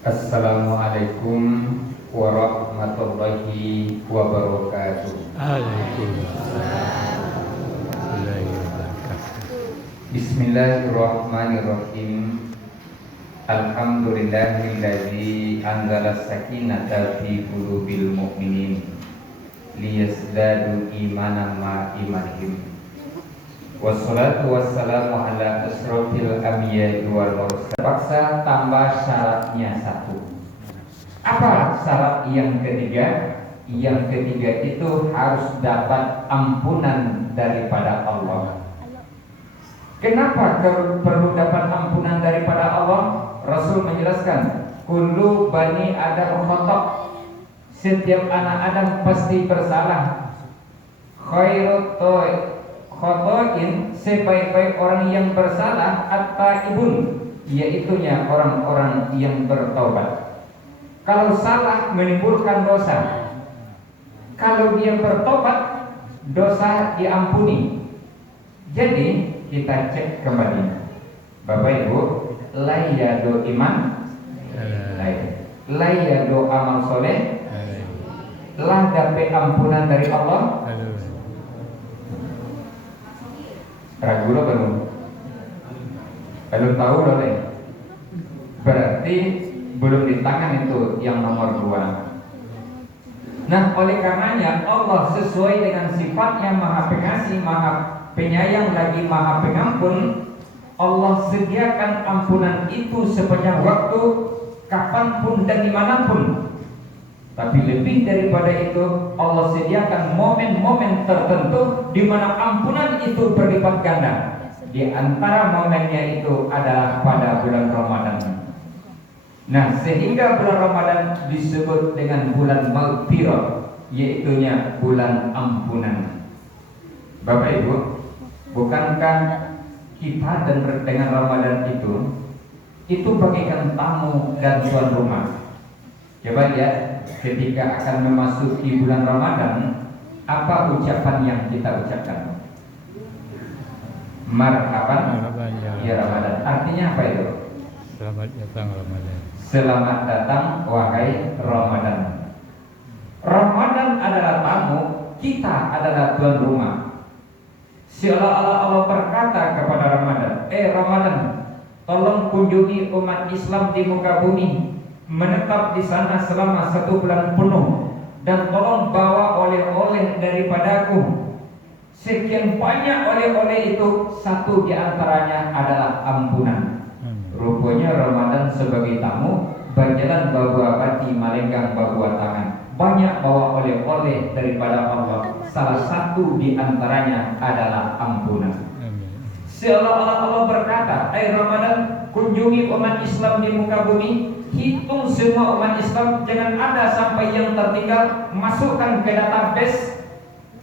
Assalamualaikum warahmatullahi wabarakatuh. Waalaikumsalam warahmatullahi wabarakatuh. Bismillahirrahmanirrahim. Alhamdulillahilladzi anzala sakinata fi qulubil mu'minin liyazdadu imanan ma imanihim. Wassalatu wassalamu ala asrofil anbiya'i wal mursalin. Terpaksa tambah syaratnya satu. Apa syarat yang ketiga? Yang ketiga itu harus dapat ampunan daripada Allah. Kenapa perlu dapat ampunan daripada Allah? Rasul menjelaskan, kullu bani Adam khata'. Setiap anak Adam pasti bersalah. Khairut khotoin, sebaik-baik orang yang bersalah, at-taibun, yaitunya orang-orang yang bertobat. Kalau salah menimbulkan dosa, kalau dia bertobat, dosa diampuni. Jadi kita cek kembali, Bapak Ibu, layado iman, layado amal soleh, lah dapat ampunan dari Allah. Ragu lo belum tahu loh nih. Berarti belum di tangan itu yang nomor 2. Nah, oleh karenanya Allah sesuai dengan sifatnya Maha Pengasih, Maha Penyayang, lagi Maha Pengampun. Allah sediakan ampunan itu sepanjang waktu, kapanpun dan dimanapun. Tapi lebih daripada itu, Allah sediakan momen-momen tertentu di mana ampunan itu berlipat ganda. Di antara momennya itu adalah pada bulan Ramadan. Nah, sehingga bulan Ramadan disebut dengan bulan Maghfirah, yaitunya bulan ampunan. Bapak Ibu, bukankah kita dengan Ramadan itu bagaikan tamu dan tuan rumah? Coba lihat, ketika akan memasuki bulan Ramadan, apa ucapan yang kita ucapkan? Marhaban ya Ramadan. Artinya apa itu? Selamat datang Ramadan. Selamat datang wahai Ramadan. Ramadan adalah tamu, kita adalah tuan rumah. Seolah-olah Allah berkata kepada Ramadan, Ramadan, tolong kunjungi umat Islam di muka bumi, menetap di sana selama 1 bulan penuh, dan tolong bawa oleh-oleh daripadaku. Sekian banyak oleh-oleh itu, satu di antaranya adalah ampunan. Rupanya Ramadan sebagai tamu, berjalan babua bati malenggang babua tangan, banyak bawa oleh-oleh daripada Allah. Salah satu di antaranya adalah ampunan. Seolah-olah Allah berkata, Ramadan, kunjungi umat Islam di muka bumi, hitung semua umat Islam, jangan ada sampai yang tertinggal, masukkan ke database,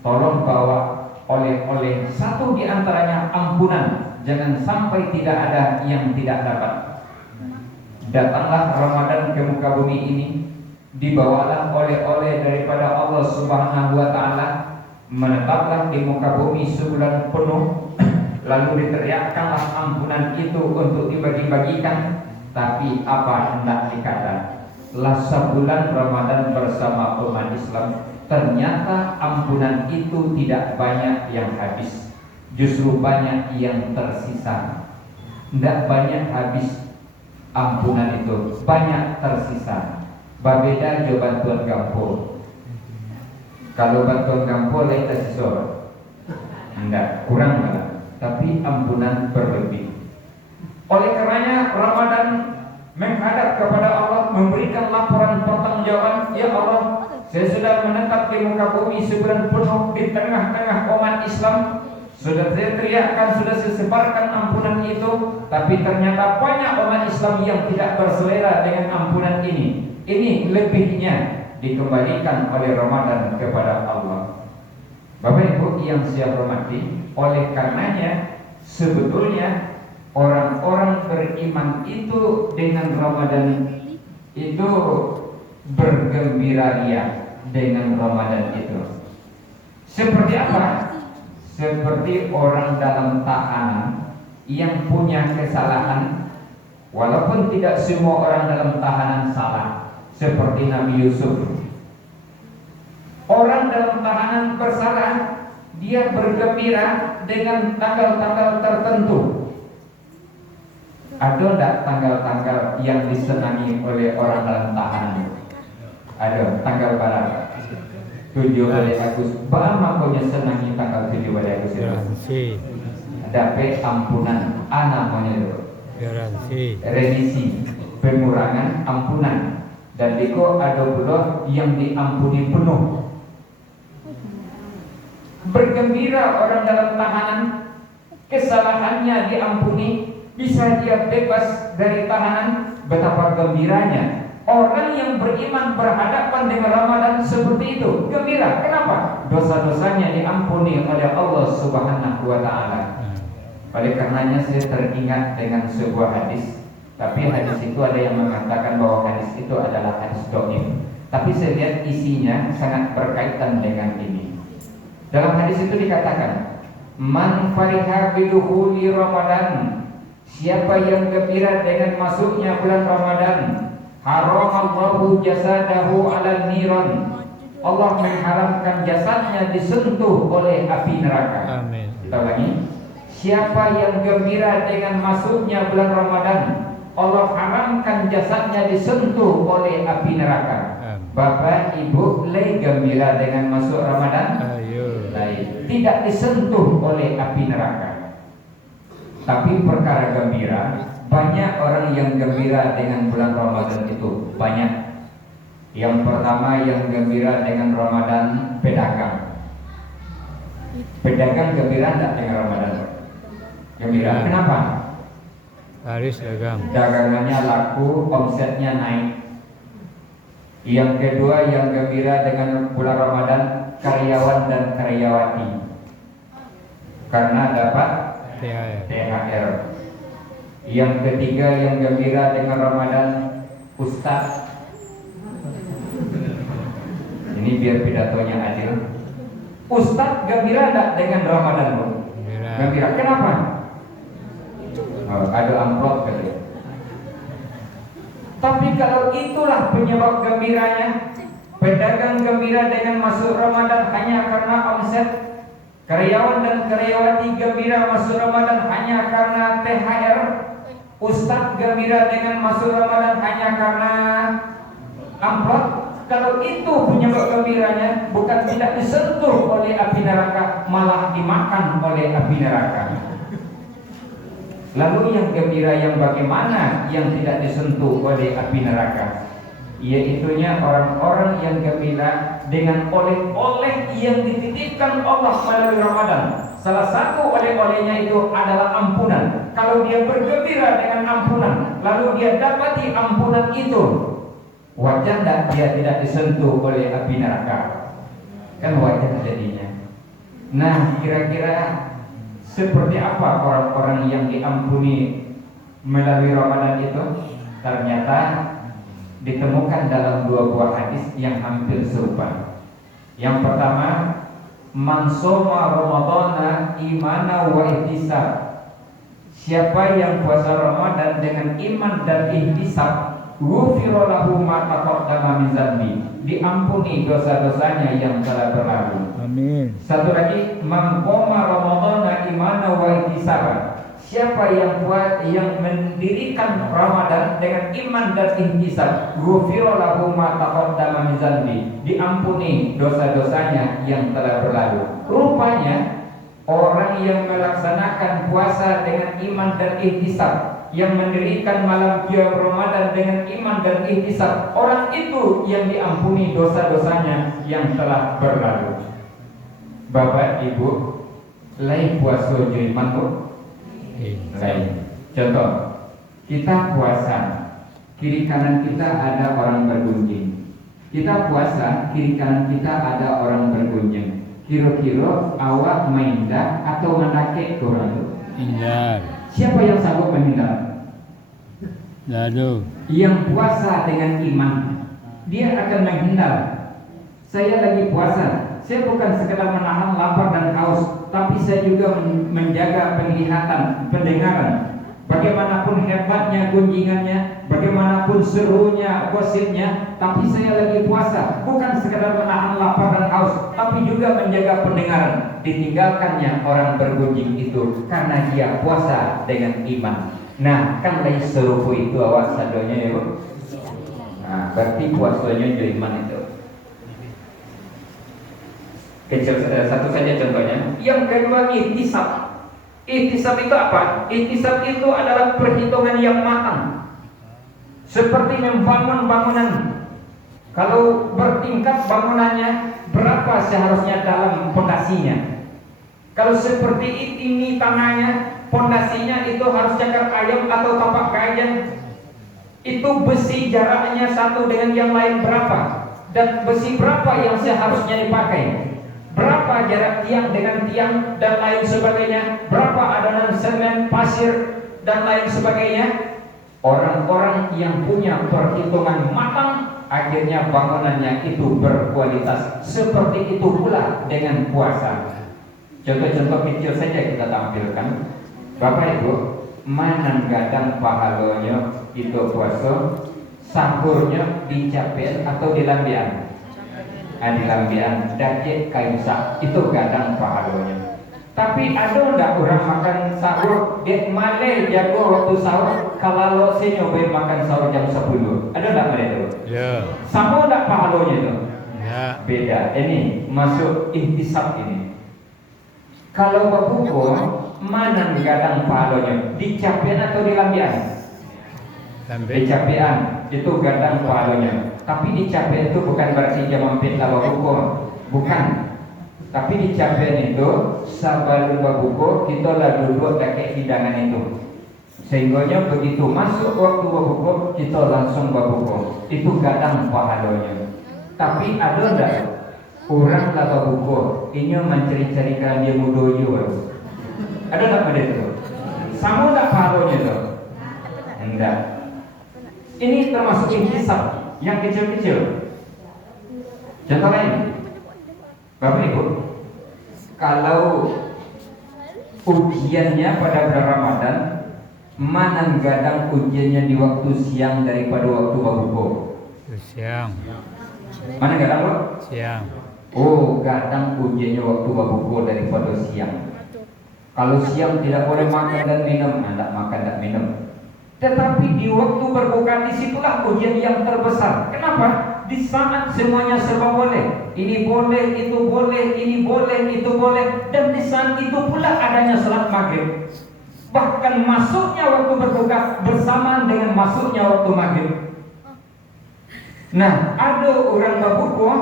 tolong bawa oleh-oleh, satu di antaranya ampunan, jangan sampai tidak ada yang tidak dapat. Datanglah Ramadan ke muka bumi ini, dibawalah oleh-oleh daripada Allah Subhanahu wa Ta'ala, menetaplah di muka bumi sebulan penuh, lalu diteriakkanlah ampunan itu untuk dibagi-bagikan. Tapi apa hendak dikata, lah sebulan Ramadan bersama umat Islam, ternyata ampunan itu tidak banyak yang habis, justru banyak yang tersisa. Tidak banyak habis ampunan itu, banyak tersisa. Berbeda jo bantuan gampol. Kalau bantuan gampol lain tersisa, enggak, kurang banget. Tapi ampunan berlebih. Oleh karenanya Ramadan menghadap kepada Allah, memberikan laporan pertanggungjawaban. Ya Allah, saya sudah menetap di muka bumi sebulan penuh di tengah-tengah umat Islam. Sudah saya teriakkan, sudah saya sebarkan ampunan itu, tapi ternyata banyak umat Islam yang tidak berselera dengan ampunan ini. Ini lebihnya dikembalikan oleh Ramadan kepada Allah. Bapak Ibu yang saya hormati, oleh karenanya sebetulnya orang-orang beriman itu dengan Ramadan itu bergembira ria dengan Ramadan itu. Seperti apa? Seperti orang dalam tahanan yang punya kesalahan, Walaupun tidak semua orang dalam tahanan salah, seperti Nabi Yusuf. Orang dalam tahanan bersalah, dia bergembira dengan tanggal-tanggal tertentu. Ada tidak tanggal-tanggal yang disenangi oleh orang dalam tahanan? Ada tanggal berapa? 7 Agustus. Bagaimana punya senangi tanggal 7 Agustus? Garansi. Dapat ampunan, namanya itu. Garansi. Remisi, pengurangan ampunan. Dan diko ada pula yang diampuni penuh. Bergembira orang dalam tahanan, kesalahannya diampuni, bisa dia bebas dari tahanan. Betapa gembiranya orang yang beriman berhadapan dengan Ramadan seperti itu. Gembira, kenapa? Dosa-dosanya diampuni oleh Allah Subhanahu wa Ta'ala. Oleh karenanya saya teringat dengan sebuah hadis. Tapi hadis itu ada yang mengatakan bahwa hadis itu adalah hadis dhaif. Tapi saya lihat isinya sangat berkaitan dengan ini. Dalam hadis itu dikatakan, man fariha bidukhuli Ramadan, siapa yang gembira dengan masuknya bulan Ramadan, haramallahu jasadahu 'alal niran, Allah mengharamkan jasadnya disentuh oleh api neraka. Amin. Kita ulangi. Siapa yang gembira dengan masuknya bulan Ramadan, Allah haramkan jasadnya disentuh oleh api neraka. Bapak Ibu lagi gembira dengan masuk Ramadan? Ayo. Tidak disentuh oleh api neraka. Tapi perkara gembira, banyak orang yang gembira dengan bulan Ramadan itu. Banyak. Yang pertama yang gembira dengan Ramadan, pedagang. Pedagang gembira tidak dengan Ramadan? Gembira. Kenapa? Laris dagang. Dagangannya laku, omsetnya naik. Yang kedua yang gembira dengan bulan Ramadan, karyawan dan karyawati, karena dapat THR. Yang ketiga yang gembira dengan Ramadan, ustaz. Ini biar pidatonya adil. Ustaz gembira tidak dengan Ramadan? Gembira. Kenapa? Ada amplop kali. Tapi kalau itulah penyebab gembiranya, pedagang gembira dengan masuk Ramadan hanya karena omset, karyawan dan karyawati gembira masuk Ramadan hanya karena THR, ustaz gembira dengan masuk Ramadan hanya karena amplop. Kalau itu penyebab gembiranya, bukan tidak disentuh oleh api neraka, malah dimakan oleh api neraka. Lalu yang gembira yang bagaimana yang tidak disentuh oleh api neraka? Yaitunya orang-orang yang gembira dengan oleh-oleh yang dititipkan Allah melalui Ramadan. Salah satu oleh-olehnya itu adalah ampunan. Kalau dia bergembira dengan ampunan, lalu dia dapati ampunan itu, wajar tidak dia tidak disentuh oleh api neraka? Kan wajar jadinya. Nah, kira-kira seperti apa orang-orang yang diampuni melalui Ramadan itu? Ternyata ditemukan dalam dua buah hadis yang hampir serupa. Yang pertama, man shoma ramadhana imana wa ihtisab. Siapa yang puasa Ramadan dengan iman dan ihtisab, ghufira lahu ma taqaddama min dzambi, diampuni dosa-dosanya yang telah berlalu. Amin. Satu lagi, man qoma ramadhana imana wa ihtisaban. Siapa yang mendirikan Ramadan dengan iman dan ihtisab, ghufira lahu ma taqaddama min dzambi, diampuni dosa-dosanya yang telah berlalu. Rupanya orang yang melaksanakan puasa dengan iman dan ihtisab, yang mendirikan malam qiyam Ramadan dengan iman dan ihtisab, orang itu yang diampuni dosa-dosanya yang telah berlalu. Bapak Ibu, lain puasa jeriman kok? Lain. Contoh, kita puasa, kiri kanan kita ada orang bergunjing. Kita puasa, kiri kanan kita ada orang bergunjing. Kira-kira awak menghindar atau mendaki orang? Hindar. Siapa yang sanggup menghindar? Lalu. Yang puasa dengan iman, dia akan menghindar. Saya lagi puasa, saya bukan sekedar menahan lapar dan haus, tapi saya juga menjaga penglihatan, pendengaran. bagaimanapun hebatnya gunjingannya, bagaimanapun serunya gosipnya, tapi saya lagi puasa, bukan sekadar menahan lapar dan haus, tapi juga menjaga pendengaran. Ditinggalkannya orang bergunjing itu karena dia puasa dengan iman. Nah, kan lain serupa itu awak sadonya ya, Bu. Nah, berarti puasanya juga iman itu. Kecil satu saja contohnya. Yang kedua, ihtisab. Ihtisab itu apa? Ihtisab itu adalah perhitungan yang matang. Seperti membangun bangunan. Kalau bertingkat bangunannya, berapa seharusnya dalam pondasinya? Kalau seperti ini tanahnya, pondasinya itu harus cakar ayam atau tapak gajah. Itu besi jaraknya satu dengan yang lain berapa? Dan besi berapa yang seharusnya dipakai? Berapa jarak tiang dengan tiang dan lain sebagainya? Berapa adonan semen, pasir dan lain sebagainya? Orang-orang yang punya perhitungan matang, akhirnya bangunannya itu berkualitas. Seperti itu pula dengan puasa. Contoh-contoh kecil saja kita tampilkan. Bapak Ibu, mana gadang pahalanya itu puasa? Sahurnya di capen atau di lambian? Di lambian, daging kayu sak, itu gadang pahalanya. Tapi ada enggak orang makan sahur dia male jago waktu sahur? Kalau saya nyobain makan sahur jam 10, ada enggak male itu? Ya. Sama enggak pahalanya itu? Ya. Beda. Ini masuk ihtisab ini. Kalau berbuka, mana gadang pahalanya? Di capian atau di lambian? Di capian itu gadang pahalanya. Tapi di capian itu bukan berarti dia mampir lawa buku, bukan. Tapi di capian itu sabalun babuko kita lah duduk pakai hidangan itu. Sehingganya begitu masuk waktu babuko kita langsung babuko. Itu gadang pahalanya. Tapi ada enggak orang lah babuko ini mencari-carikan dia mudoyo? Ada enggak pada itu? Sama enggak pahalanya itu? Enggak. Ini termasuk ihtisab yang kecil-kecil. Contoh lain, Bapak Ibu, kalau ujiannya pada bulan Ramadan, mana gadang ujiannya di waktu siang daripada waktu babuko? Siang. Mana gadang, Bu? Siang. Oh, gadang ujiannya waktu babuko daripada siang. Kalau siang tidak boleh makan dan minum, tidak makan dan minum. Tetapi di waktu berbuka disitulah ujian yang terbesar. Kenapa? Di saat semuanya serba boleh. Ini boleh, itu boleh, ini boleh, itu boleh. Dan di saat itu pula adanya salat maghrib. Bahkan masuknya waktu berbuka bersamaan dengan masuknya waktu maghrib. Nah, ada orang berbuka,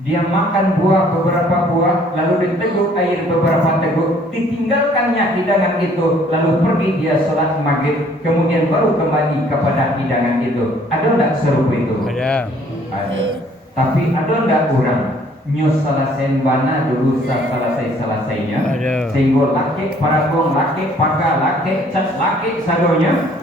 dia makan buah, beberapa buah, lalu diteguk air beberapa teguk, ditinggalkannya hidangan itu, lalu pergi dia sholat maghrib, kemudian baru kembali kepada hidangan itu. Ada enggak serupa itu? Ada. Ada. Tapi ada enggak orang nyus selesai bana dulu selesainya, sehingga laki paragong, laki paga, laki cat, laki sadonya,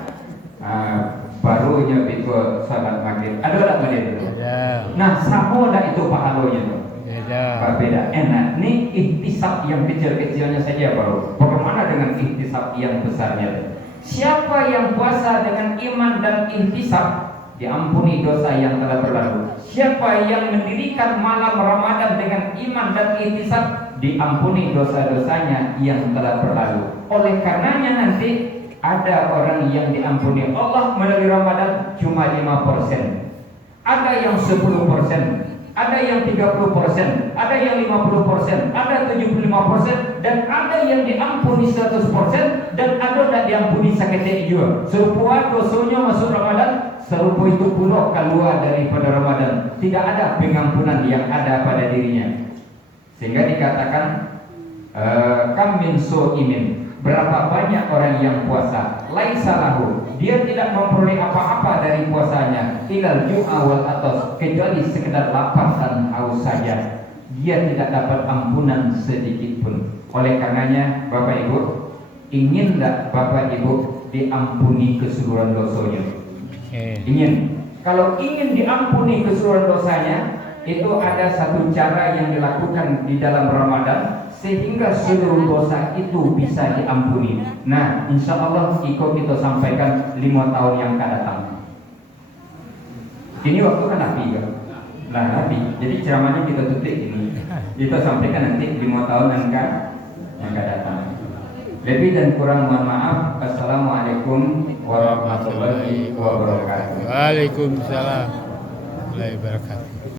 barunya itu salat maghrib. Ada enggak pada itu? Ada. Nah, sama ada itu pahalanya tuh. Beda. Beda. Enak. Ini ihtisab yang kecil-kecilnya saja baru. Bagaimana dengan ihtisab yang besarnya? Siapa yang puasa dengan iman dan ihtisab, diampuni dosa yang telah berlalu. Siapa yang mendirikan malam Ramadan dengan iman dan ihtisab, diampuni dosa-dosanya yang telah berlalu. Oleh karenanya nanti ada orang yang diampuni Allah melalui Ramadan cuma 5%. Ada yang 10%, ada yang 30%, ada yang 50%, ada 75%, dan ada yang diampuni 100%, dan ada yang diampuni seketik juga. Serupa dosanya masuk Ramadan, serupa itu pula keluar daripada Ramadan. Tidak ada pengampunan yang ada pada dirinya. Sehingga dikatakan kam min su'imin, berapa banyak orang yang puasa, laisa lahu, dia tidak memperoleh apa-apa dari puasanya, ilal ju'a wal atas, kecuali sekedar lapar dan haus saja. Dia tidak dapat ampunan sedikit pun. Oleh karenanya, Bapak Ibu, ingin tak Bapak Ibu diampuni keseluruhan dosanya? Ingin. Kalau ingin diampuni keseluruhan dosanya, itu ada satu cara yang dilakukan di dalam Ramadan sehingga seluruh dosa itu bisa diampuni. Nah, insya Allah iko kita sampaikan 5 tahun yang akan datang. Ini waktu kan Nabi kan? Nah Nabi, jadi ceramahnya kita tutup ini. Kita sampaikan nanti 5 tahun yang akan datang. Lebih dan kurang mohon maaf. Assalamualaikum warahmatullahi wabarakatuh. Waalaikumsalam warahmatullahi wabarakatuh.